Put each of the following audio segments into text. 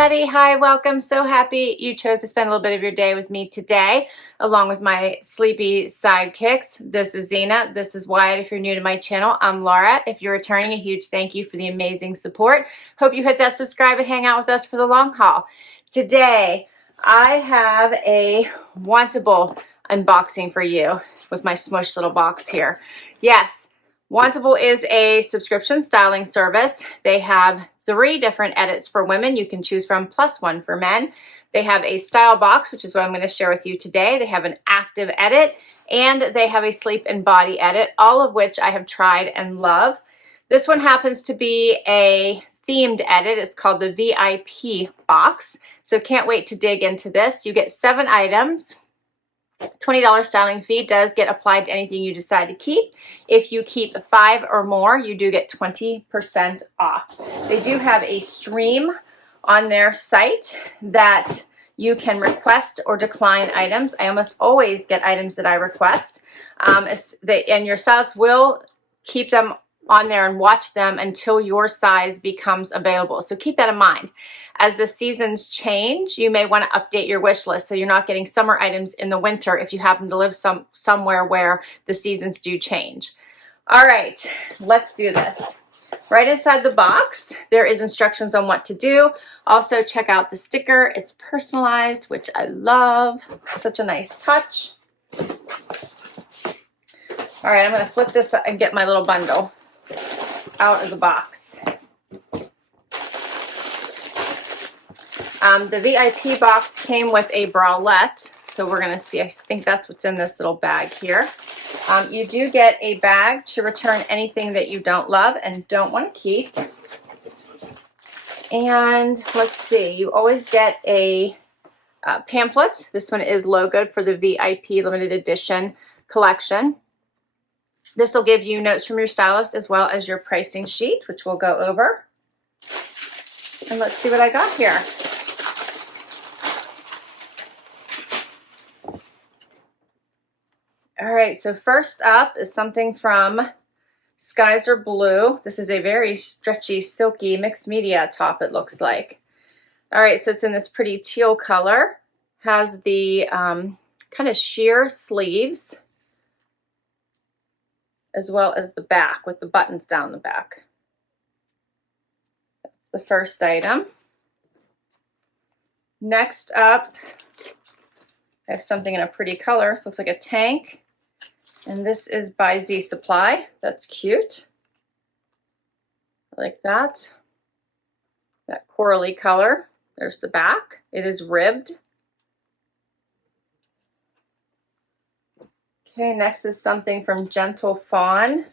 everybody. Hi, welcome. So happy you chose to spend a little bit of your day with me today, along with my sleepy sidekicks. This is Zena. This is Wyatt. If you're new to my channel, I'm Laura. If you're returning, a huge thank you for the amazing support. Hope you hit that subscribe and hang out with us for the long haul. Today, I have a Wantable unboxing for you with my smush little box here. Yes, Wantable is a subscription styling service. They have 3 different edits for women you can choose from, plus 1 for men. They have a style box, which is what I'm going to share with you today. They have an active edit, and they have a sleep and body edit, all of which I have tried and love. This one happens to be a themed edit. It's called the VIP box. So can't wait to dig into this. You get 7 items. $20 styling fee does get applied to anything you decide to keep. If you keep 5 or more, you do get 20% off. They do have a stream on their site that you can request or decline items. I almost always get items that I request. And your stylist will keep them on there and watch them until your size becomes available. So keep that in mind. As the seasons change, you may want to update your wish list so you're not getting summer items in the winter if you happen to live somewhere where the seasons do change. All right, let's do this. Right inside the box, there is instructions on what to do. Also, check out the sticker. It's personalized, which I love. Such a nice touch. All right, I'm going to flip this up and get my little bundle out of the box. The VIP box came with a bralette, so we're going to see. I think that's what's in this little bag here. You do get a bag to return anything that you don't love and don't want to keep. And let's see, you always get a pamphlet. This one is logoed for the VIP Limited Edition collection. This will give you notes from your stylist as well as your pricing sheet, which we'll go over. And let's see what I got here. All right, so first up is something from Skies Are Blue. This is a very stretchy, silky mixed media top, it looks like. All right, so it's in this pretty teal color. Has the kind of sheer sleeves, as well as the back with the buttons down the back. That's the first item. Next up, I have something in a pretty color. So it looks like a tank. And this is by Z Supply. That's cute. I like that. That corally color. There's the back. It is ribbed. Okay, next is something from Gentle Fawn.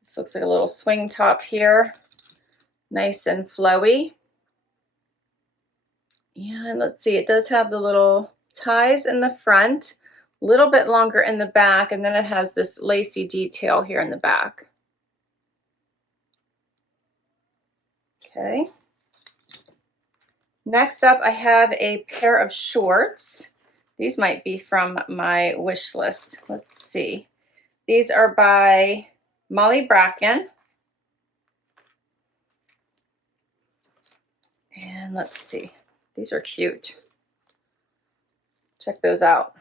This looks like a little swing top here. Nice and flowy. And let's see, it does have the little ties in the front, a little bit longer in the back, and then it has this lacy detail here in the back. Okay. Next up, I have a pair of shorts. These might be from my wish list. Let's see. These are by Bracken. And let's see. These are cute. Check those out.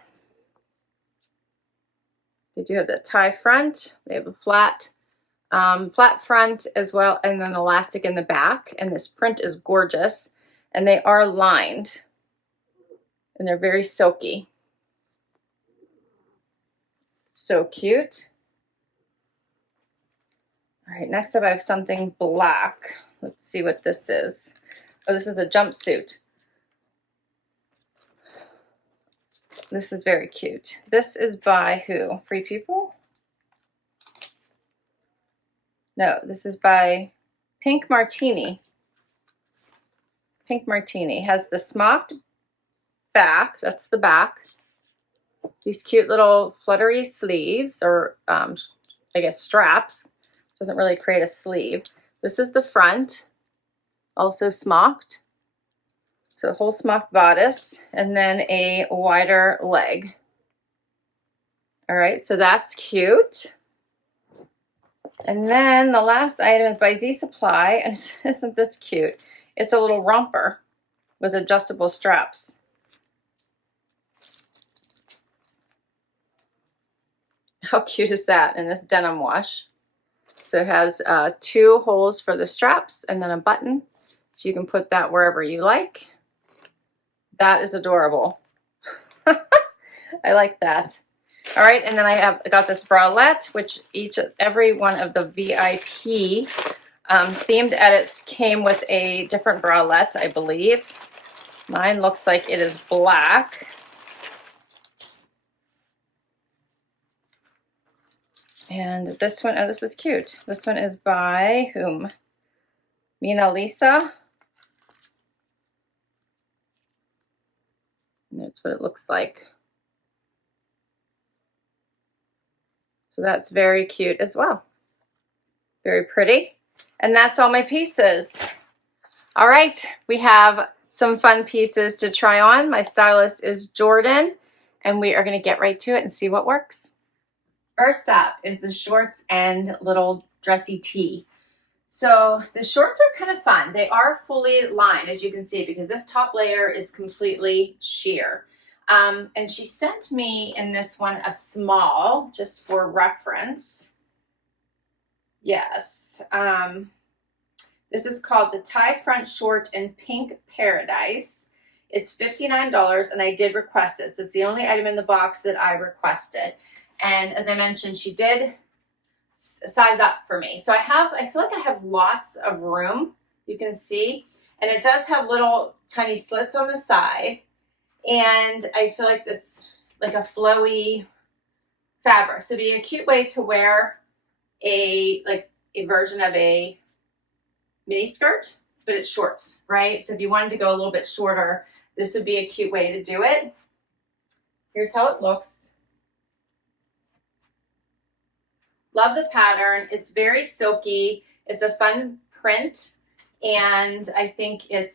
They do have the tie front. They have a flat front as well, and then elastic in the back. And this print is gorgeous. And they are lined. And they're very silky. So cute. All right, next up I have something black. Let's see what this is. Oh, this is a jumpsuit. This is very cute. This is by who? Free People? No, this is by Pink Martini. Pink Martini has the smocked back. That's the back. These cute little fluttery sleeves, or I guess straps. Doesn't really create a sleeve. This is the front, also smocked. So a whole smocked bodice, and then a wider leg. All right, so that's cute. And then the last item is by Z Supply, and isn't this cute? It's a little romper with adjustable straps. How cute is that in this denim wash? So it has 2 holes for the straps and then a button, so you can put that wherever you like. That is adorable. I like that. All right, and then I got this bralette, which every one of the VIP themed edits came with a different bralette, I believe. Mine looks like it is black. And this one, oh, this is cute. This one is by whom? Mina Lisa. And that's what it looks like. So that's very cute as well. Very pretty. And that's all my pieces. All right, we have some fun pieces to try on. My stylist is Jordan, and we are going to get right to it and see what works. First up is the shorts and little dressy tee. So the shorts are kind of fun. They are fully lined, as you can see, because this top layer is completely sheer. And she sent me in this one a small, just for reference. Yes. This is called the tie front short in pink paradise. It's $59, and I did request it. So it's the only item in the box that I requested. And as I mentioned, she did size up for me. So I feel like I have lots of room, you can see. And it does have little tiny slits on the side. And I feel like it's like a flowy fabric. So it'd be a cute way to wear a version of a mini skirt, but it's shorts, right? So if you wanted to go a little bit shorter, this would be a cute way to do it. Here's how it looks. Love the pattern. It's very silky. It's a fun print, and I think I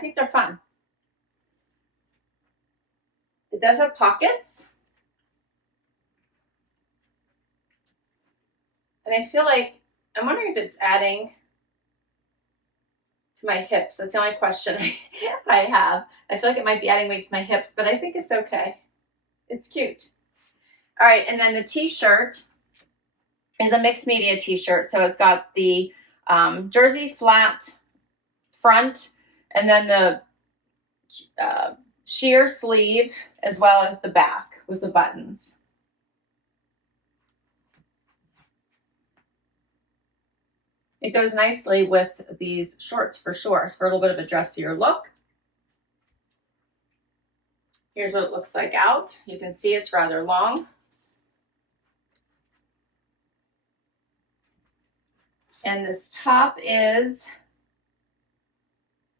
think they're fun. It does have pockets. And I feel like, I'm wondering if it's adding to my hips. That's the only question I have. I feel like it might be adding weight to my hips, but I think it's okay. It's cute. All right, and then the t-shirt is a mixed media t-shirt. So it's got the jersey flat front, and then the sheer sleeve, as well as the back with the buttons. It goes nicely with these shorts for sure, for a little bit of a dressier look. Here's what it looks like out. You can see it's rather long. And this top is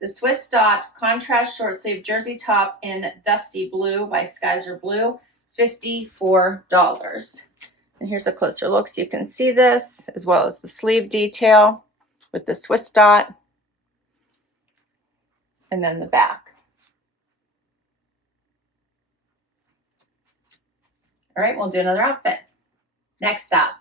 the SwissDot contrast short sleeve jersey top in dusty blue by Skyzer Blue, $54. And here's a closer look so you can see this, as well as the sleeve detail with the SwissDot, and then the back. All right, we'll do another outfit. Next up,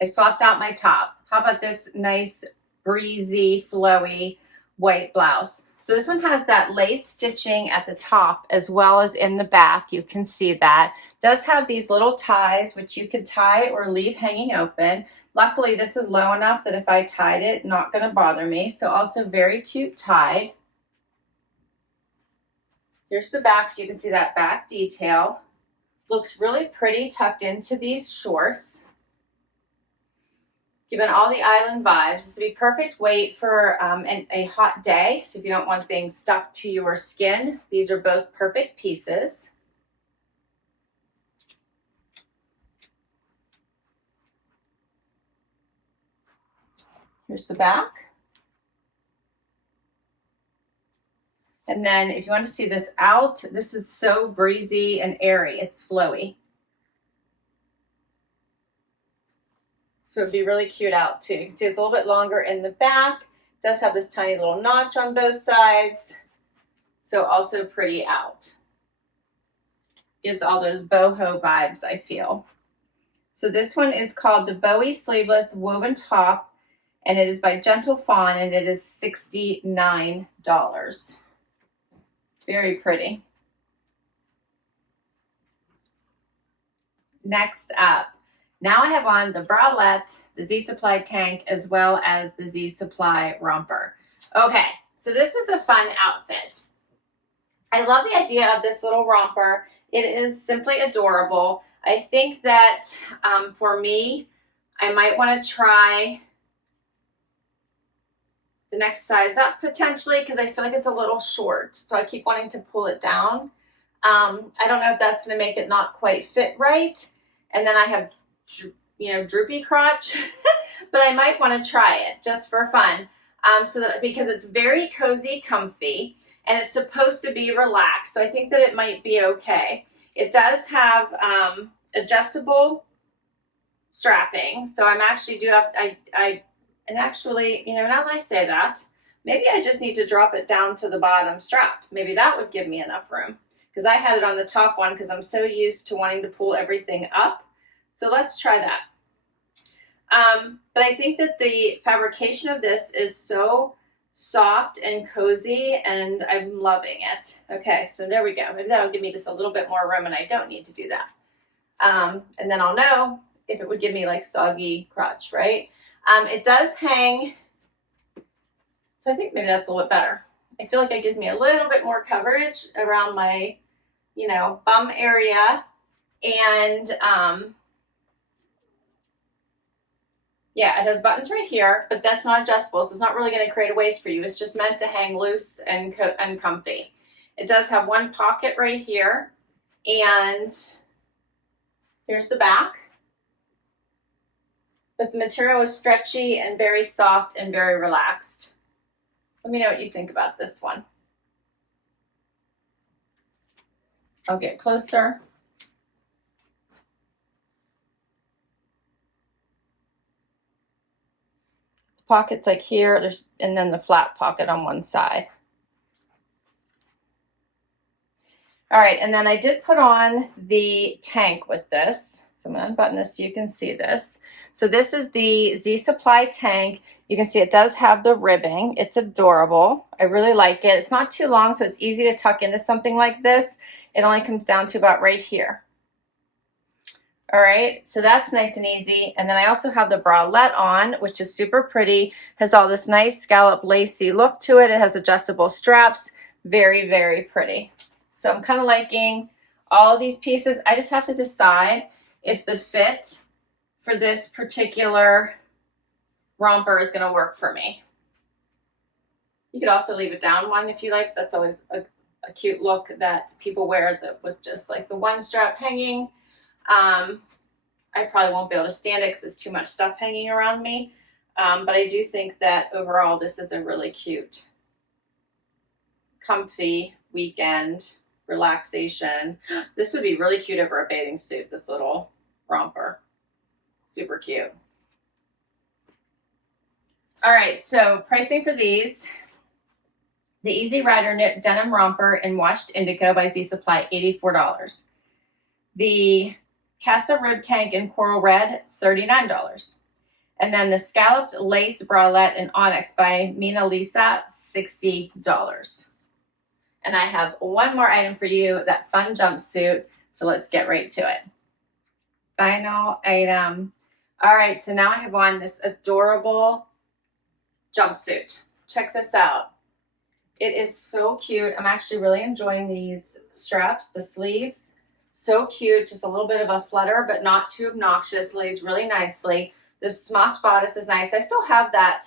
I swapped out my top. How about this nice, breezy, flowy white blouse? So this one has that lace stitching at the top as well as in the back. You can see that. It does have these little ties, which you could tie or leave hanging open. Luckily, this is low enough that if I tied it, not going to bother me. So also very cute tie. Here's the back, so you can see that back detail. Looks really pretty tucked into these shorts. Given all the island vibes, this would be perfect weight for a hot day. So if you don't want things stuck to your skin, these are both perfect pieces. Here's the back. And then if you want to see this out, this is so breezy and airy. It's flowy. So it'd be really cute out too. You can see it's a little bit longer in the back. It does have this tiny little notch on both sides. So also pretty out. Gives all those boho vibes, I feel. So this one is called the Bowie Sleeveless Woven Top and it is by Gentle Fawn, and it is $69. Very pretty. Next up, now I have on the bralette, the Z Supply tank, as well as the Z Supply romper. Okay, so this is a fun outfit. I love the idea of this little romper. It is simply adorable. I think that for me, I might want to try the next size up potentially, because I feel like it's a little short, so I keep wanting to pull it down. I don't know if that's going to make it not quite fit right, and then I have, you know, droopy crotch, but I might want to try it just for fun, so that, because it's very cozy, comfy, and it's supposed to be relaxed, so I think that it might be okay. It does have adjustable strapping, so I'm actually and actually, you know, now that I say that, maybe I just need to drop it down to the bottom strap. Maybe that would give me enough room, because I had it on the top one because I'm so used to wanting to pull everything up. So let's try that. But I think that the fabrication of this is so soft and cozy, and I'm loving it. Okay, so there we go. Maybe that'll give me just a little bit more room, and I don't need to do that. And then I'll know if it would give me like soggy crotch, right? It does hang, so I think maybe that's a little bit better. I feel like it gives me a little bit more coverage around my, you know, bum area, and yeah, it has buttons right here, but that's not adjustable, so it's not really going to create a waist for you. It's just meant to hang loose and comfy. It does have one pocket right here, and here's the back. But the material is stretchy and very soft and very relaxed. Let me know what you think about this one. I'll get closer. The pockets like here, and then the flat pocket on one side. All right, and then I did put on the tank with this. So I'm going to unbutton this so you can see this. So this is the Z Supply tank. You can see it does have the ribbing. It's adorable. I really like it. It's not too long, so it's easy to tuck into something like this. It only comes down to about right here. All right, so that's nice and easy. And then I also have the bralette on, which is super pretty. Has all this nice scallop lacy look to it. It has adjustable straps. Very, very pretty. So I'm kind of liking all of these pieces. I just have to decide if the fit for this particular romper is going to work for me. You could also leave it down one if you like. That's always a cute look that people wear with just like the one strap hanging. I probably won't be able to stand it because there's too much stuff hanging around me. But I do think that overall this is a really cute, comfy weekend relaxation. This would be really cute over a bathing suit, this little romper. Super cute. All right, so pricing for these. The Easy Rider Knit Denim Romper in Washed Indigo by Z Supply, $84. The Casa Rib Tank in Coral Red, $39. And then the Scalloped Lace Bralette in Onyx by Mina, $60. And I have one more item for you, that fun jumpsuit. So let's get right to it. Final item. All right, so now I have on this adorable jumpsuit. Check this out. It is so cute. I'm actually really enjoying these straps, the sleeves. So cute, just a little bit of a flutter, but not too obnoxious. Lays really nicely. The smocked bodice is nice. I still have that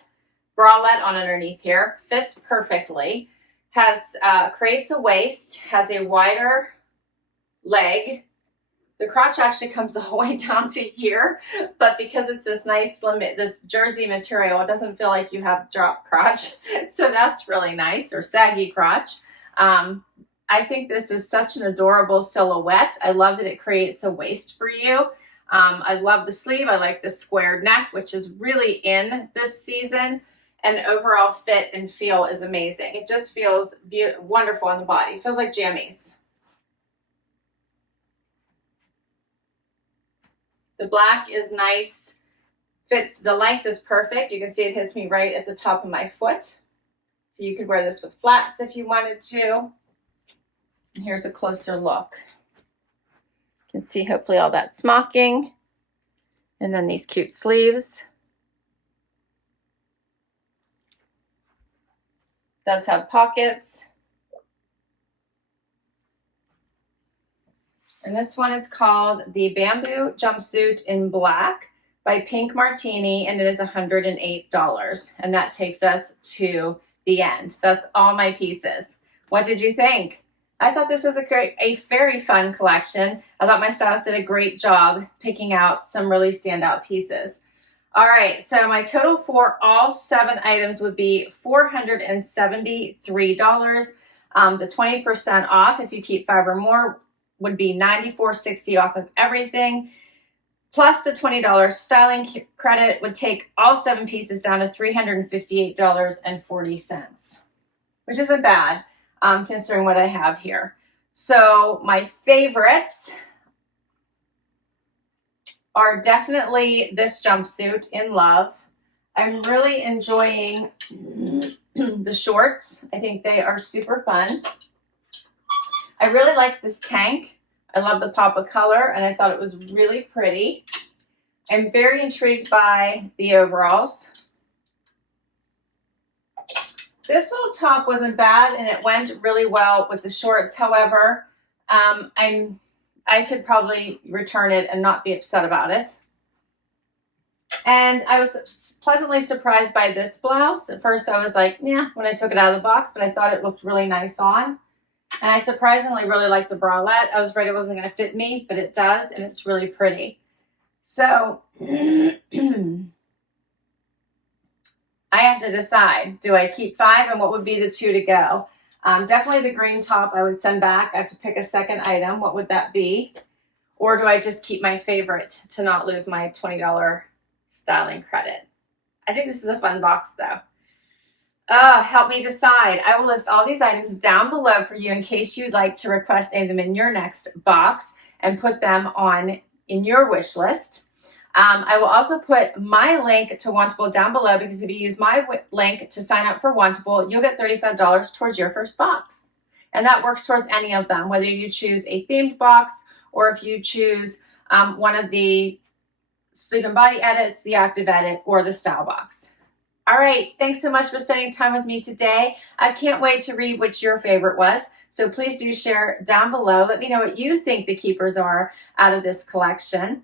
bralette on underneath here. Fits perfectly. Has creates a waist, has a wider leg. The crotch actually comes all the way down to here, but because it's this nice slim, this jersey material, it doesn't feel like you have drop crotch. So that's really nice, or saggy crotch. I think this is such an adorable silhouette. I love that it creates a waist for you. I love the sleeve. I like the squared neck, which is really in this season. And overall fit and feel is amazing. It just feels wonderful on the body. It feels like jammies. The black is nice Fits, the length is perfect. You can see it hits me right at the top of my foot. So you could wear this with flats if you wanted to. And here's a closer look. You can see hopefully all that smocking. And then these cute sleeves. Does have pockets. And this one is called the Bamboo Jumpsuit in Black by Pink Martini, and it is $108. And that takes us to the end. That's all my pieces. What did you think? I thought this was a very fun collection. I thought my stylist did a great job picking out some really standout pieces. All right, so my total for all 7 items would be $473. The 20% off, if you keep 5 or more, would be $94.60 off of everything. Plus the $20 styling credit would take all 7 pieces down to $358.40, which isn't bad considering what I have here. So my favorites are definitely this jumpsuit, In Love. I'm really enjoying the shorts. I think they are super fun. I really like this tank. I love the pop of color, and I thought it was really pretty. I'm very intrigued by the overalls. This little top wasn't bad, and it went really well with the shorts. However, I could probably return it and not be upset about it. And I was pleasantly surprised by this blouse. At first I was like, yeah, when I took it out of the box, but I thought it looked really nice on. And I surprisingly really like the bralette. I was afraid it wasn't going to fit me, but it does, and it's really pretty. So I have to decide, do I keep 5, and what would be the 2 to go? Definitely the green top I would send back. I have to pick a second item. What would that be? Or do I just keep my favorite to not lose my $20 styling credit? I think this is a fun box though. Help me decide. I will list all these items down below for you in case you'd like to request any of them in your next box and put them on in your wish list. I will also put my link to Wantable down below, because if you use my link to sign up for Wantable, you'll get $35 towards your first box. And that works towards any of them, whether you choose a themed box or if you choose one of the sleep and body edits, the active edit, or the style box. All right, thanks so much for spending time with me today. I can't wait to read which your favorite was. So please do share down below. Let me know what you think the keepers are out of this collection.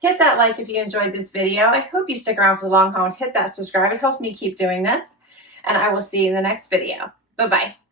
Hit that like if you enjoyed this video. I hope you stick around for the long haul and hit that subscribe. It helps me keep doing this. And I will see you in the next video. Bye-bye.